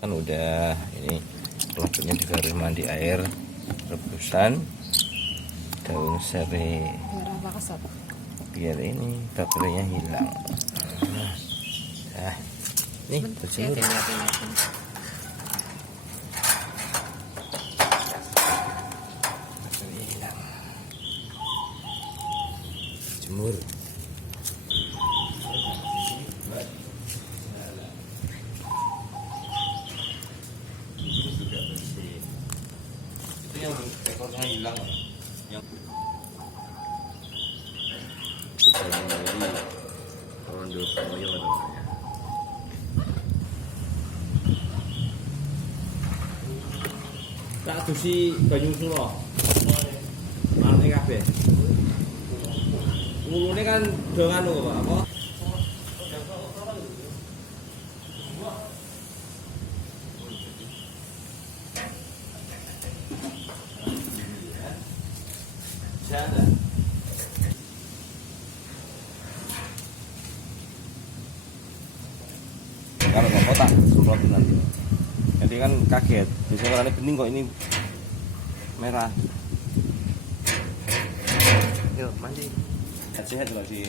Kan udah ini kelopaknya juga harus mandi air rebusan daun serai biar ini bakterinya hilang. Nah, nih berjemur. Bakterinya hilang. Jemur. Itu yang ekornya hilang, yang itu bagian dari Rondo Koyo namanya. Tak dusi banyu suro. Mane kabeh. Ulune kan do nganu Pak, apa? Jangan. Kalau nggak kotak semprotin nanti. Nanti kan kaget. Biasanya warnanya bening kok ini merah. Yuk mandi. Sehat loh sih.